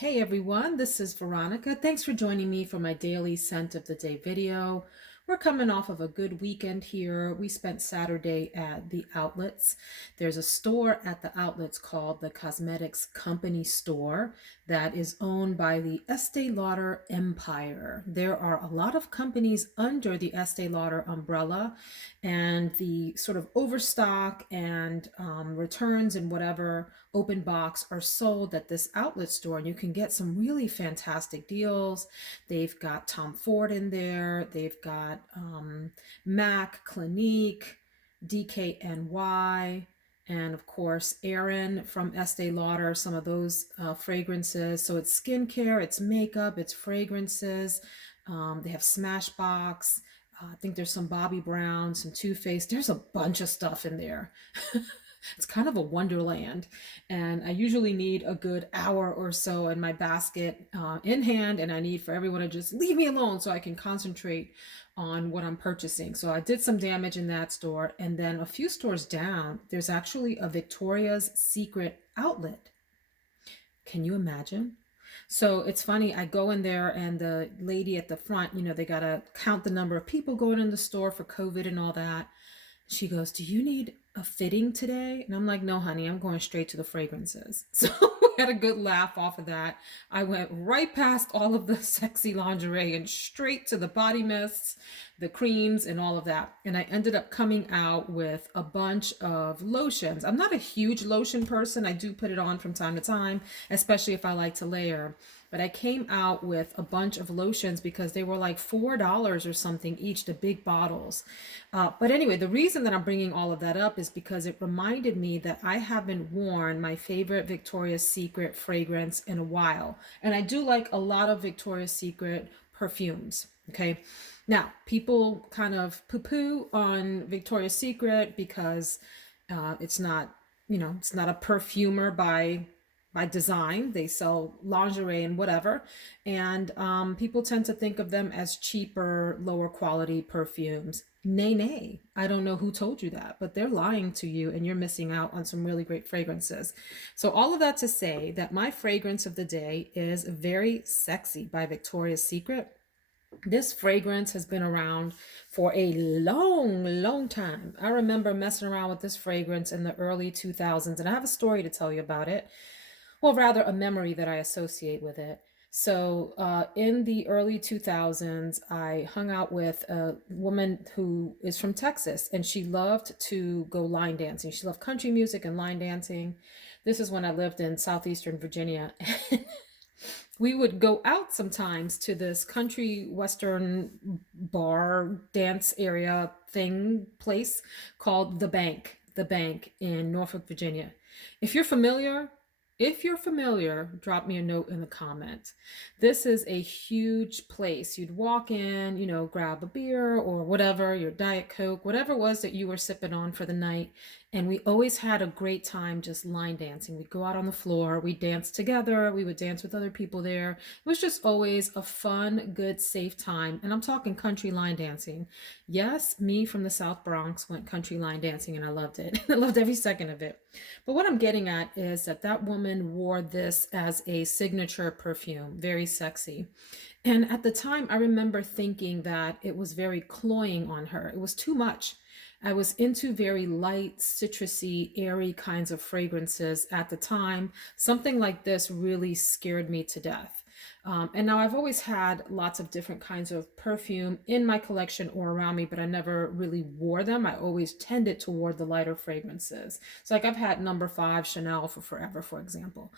Hey everyone, this is Veronica. Thanks for joining me for my daily scent of the day video. We're coming off of a good weekend here. We spent Saturday at the outlets. There's a store at the outlets called the Cosmetics Company Store that is owned by the Estee Lauder Empire. There are a lot of companies under the Estee Lauder umbrella, and the sort of overstock and returns and whatever open box are sold at this outlet store, and you can get some really fantastic deals. They've got Tom Ford in there. They've got MAC, Clinique, DKNY, and of course Erin from Estee Lauder, some of those fragrances. So it's skincare, it's makeup, it's fragrances. They have Smashbox. I think there's some Bobbi Brown, some Too Faced. There's a bunch of stuff in there. It's kind of a wonderland. And I usually need a good hour or so in my basket in hand, and I need for everyone to just leave me alone so I can concentrate on what I'm purchasing. So I did some damage in that store. And then a few stores down, there's actually a Victoria's Secret outlet. Can you imagine? So it's funny, I go in there and the lady at the front, they got to count the number of people going in the store for COVID and all that. She goes, "Do you need a fitting today?" And I'm like, "No, honey, I'm going straight to the fragrances." So we had a good laugh off of that. I went right past all of the sexy lingerie and straight to the body mists, the creams, and all of that. And I ended up coming out with a bunch of lotions. I'm not a huge lotion person. I do put it on from time to time, especially if I like to layer. But I came out with a bunch of lotions because they were like $4 or something each, the big bottles. But anyway, the reason that I'm bringing all of that up is because it reminded me that I haven't worn my favorite Victoria's Secret fragrance in a while. And I do like a lot of Victoria's Secret perfumes. Okay. Now, people kind of poo-poo on Victoria's Secret because it's not, it's not a perfumer by design. They sell lingerie and whatever. And people tend to think of them as cheaper, lower quality perfumes. Nay, nay. I don't know who told you that, but they're lying to you and you're missing out on some really great fragrances. So, all of that to say that my fragrance of the day is Very Sexy by Victoria's Secret. This fragrance has been around for a long, long time. I remember messing around with this fragrance in the early 2000s, and I have a story to tell you about it. Well, rather a memory that I associate with it. So, in the early 2000s, I hung out with a woman who is from Texas, and she loved to go line dancing. She loved country music and line dancing. This is when I lived in southeastern Virginia. We would go out sometimes to this country western bar dance area thing place called the Bank in Norfolk, Virginia. If you're familiar, if you're familiar, drop me a note in the comment. This is a huge place. You'd walk in, grab a beer or whatever, your Diet Coke, whatever it was that you were sipping on for the night. And we always had a great time just line dancing. We'd go out on the floor, we'd dance together, we would dance with other people there. It was just always a fun, good, safe time. And I'm talking country line dancing. Yes, me from the South Bronx went country line dancing and I loved it. I loved every second of it. But what I'm getting at is that that woman wore this as a signature perfume, Very Sexy. And at the time, I remember thinking that it was very cloying on her. It was too much. I was into very light, citrusy, airy kinds of fragrances at the time. Something like this really scared me to death. And now I've always had lots of different kinds of perfume in my collection or around me, but I never really wore them. I always tended toward the lighter fragrances. So, like, I've had number five Chanel for forever, for example.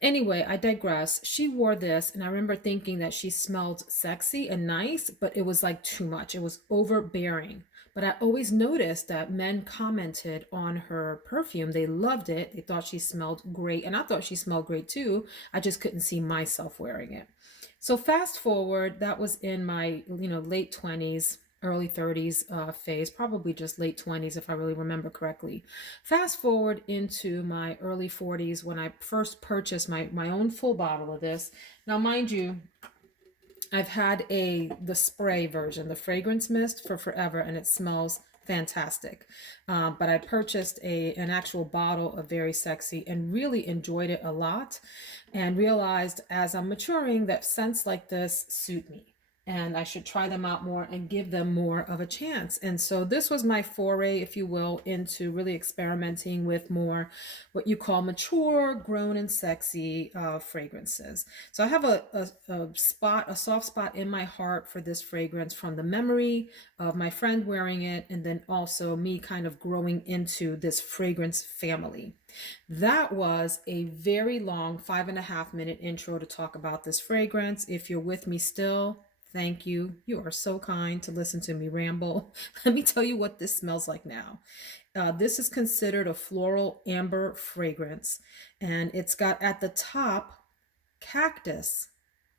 Anyway, I digress. She wore this, and I remember thinking that she smelled sexy and nice, but it was like too much. It was overbearing. But I always noticed that men commented on her perfume. They loved it. They thought she smelled great. And I thought she smelled great too. I just couldn't see myself wearing it. So fast forward, that was in my, late 20s, early 30s phase, probably just late 20s if I really remember correctly. Fast forward into my early 40s when I first purchased my own full bottle of this. Now, mind you, I've had the spray version, the fragrance mist for forever, and it smells fantastic. But I purchased an actual bottle of Very Sexy and really enjoyed it a lot, and realized as I'm maturing that scents like this suit me, and I should try them out more and give them more of a chance. And so this was my foray, if you will, into really experimenting with more what you call mature, grown, and sexy fragrances. So I have a soft spot in my heart for this fragrance from the memory of my friend wearing it, and then also me kind of growing into this fragrance family. That was a very long 5.5 minute intro to talk about this fragrance. If you're with me still, thank you. You are so kind to listen to me ramble. Let me tell you what this smells like now. This is considered a floral amber fragrance, and it's got at the top cactus.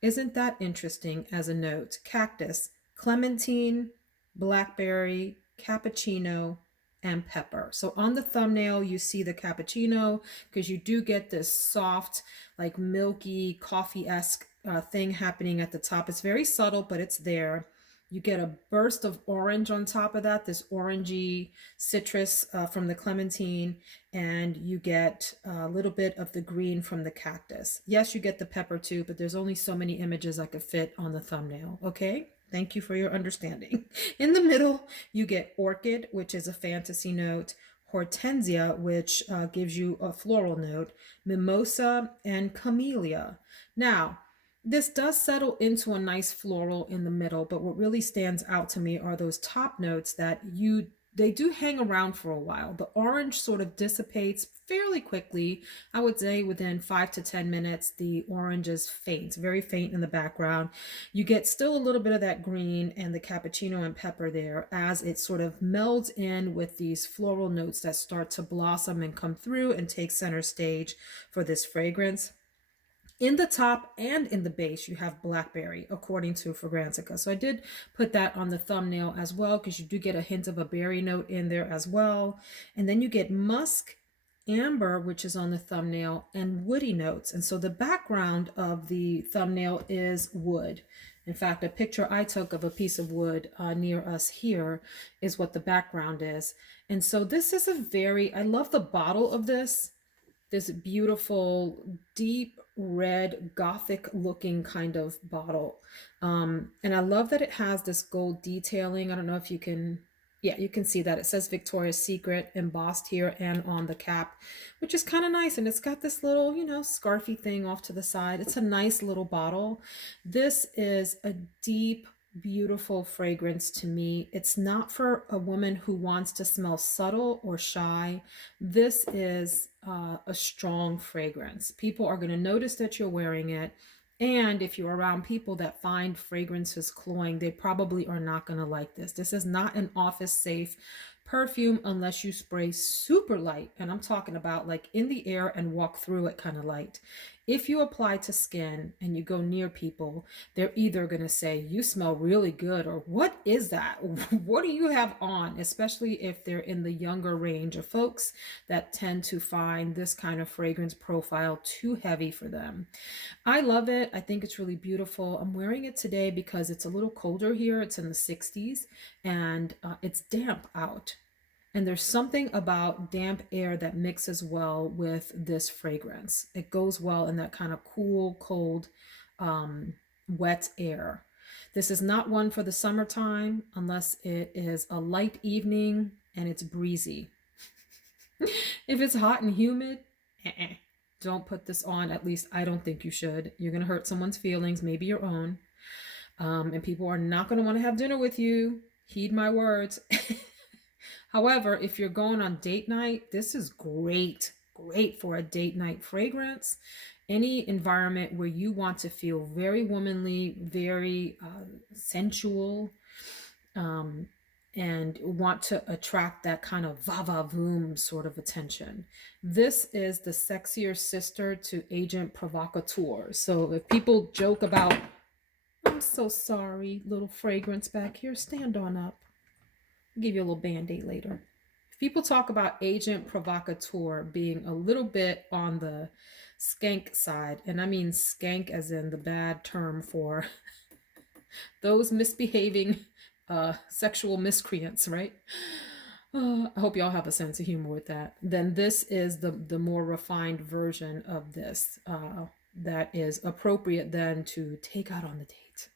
Isn't that interesting as a note? Cactus, clementine, blackberry, cappuccino, and pepper. So on the thumbnail, you see the cappuccino because you do get this soft, like milky, coffee esque thing happening at the top. It's very subtle, but it's there. You get a burst of orange on top of that, this orangey citrus from the clementine, and you get a little bit of the green from the cactus. Yes, you get the pepper too, but there's only so many images I could fit on the thumbnail. Okay, thank you for your understanding. In the middle, you get orchid, which is a fantasy note, hortensia, which gives you a floral note, mimosa, and camellia. Now, this does settle into a nice floral in the middle, but what really stands out to me are those top notes that they do hang around for a while. The orange sort of dissipates fairly quickly. I would say within 5 to 10 minutes, the orange is faint, very faint in the background. You get still a little bit of that green and the cappuccino and pepper there as it sort of melds in with these floral notes that start to blossom and come through and take center stage for this fragrance. In the top and in the base, you have blackberry, according to Fragrantica. So I did put that on the thumbnail as well, because you do get a hint of a berry note in there as well. And then you get musk, amber, which is on the thumbnail, and woody notes. And so the background of the thumbnail is wood. In fact, a picture I took of a piece of wood near us here is what the background is. And so this is I love the bottle of this beautiful deep red gothic looking kind of bottle, and I love that it has this gold detailing. I don't know if you can, yeah, you can see that it says Victoria's Secret embossed here and on the cap, which is kind of nice. And it's got this little, scarfy thing off to the side. It's a nice little bottle. This is a deep, beautiful fragrance to me. It's not for a woman who wants to smell subtle or shy. This is a strong fragrance. People are going to notice that you're wearing it. And if you're around people that find fragrances cloying, they probably are not going to like this. This is not an office safe perfume unless you spray super light. And I'm talking about like in the air and walk through it kind of light. If you apply to skin and you go near people, they're either going to say, "You smell really good," or "What is that? What do you have on?" Especially if they're in the younger range of folks that tend to find this kind of fragrance profile too heavy for them. I love it. I think it's really beautiful. I'm wearing it today because it's a little colder here. It's in the 60s and it's damp out. And there's something about damp air that mixes well with this fragrance. It goes well in that kind of cool, cold, wet air. This is not one for the summertime unless it is a light evening and it's breezy. If it's hot and humid, don't put this on. At least I don't think you should. You're going to hurt someone's feelings, maybe your own. And people are not going to want to have dinner with you. Heed my words. However, if you're going on date night, this is great for a date night fragrance. Any environment where you want to feel very womanly, very sensual, and want to attract that kind of va-va-voom sort of attention. This is the sexier sister to Agent Provocateur. So if people joke about, "I'm so sorry, little fragrance back here, stand on up. I'll give you a little band-aid later." If people talk about Agent Provocateur being a little bit on the skank side, and I mean skank as in the bad term for those misbehaving sexual miscreants, right? I hope y'all have a sense of humor with that. Then this is the more refined version of this that is appropriate then to take out on the date.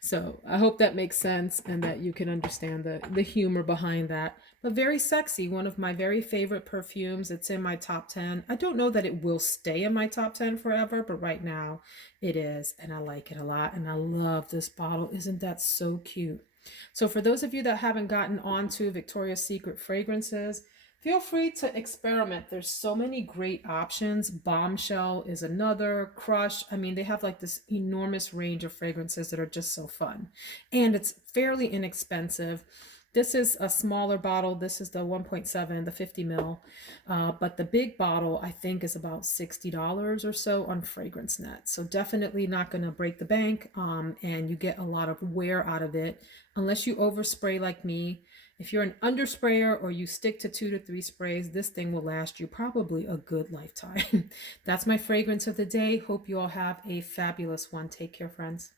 So I hope that makes sense and that you can understand the humor behind that. But very sexy, one of my very favorite perfumes. It's in my top 10. I don't know that it will stay in my top 10 forever, but right now it is. And I like it a lot. And I love this bottle. Isn't that so cute? So for those of you that haven't gotten onto Victoria's Secret fragrances, feel free to experiment. There's so many great options. Bombshell is another, Crush. I mean, they have like this enormous range of fragrances that are just so fun. And it's fairly inexpensive. This is a smaller bottle. This is the 1.7, the 50 ml. But the big bottle, I think, is about $60 or so on FragranceNet. So definitely not going to break the bank. And you get a lot of wear out of it unless you overspray like me. If you're an undersprayer or you stick to 2 to 3 sprays, this thing will last you probably a good lifetime. That's my fragrance of the day. Hope you all have a fabulous one. Take care, friends.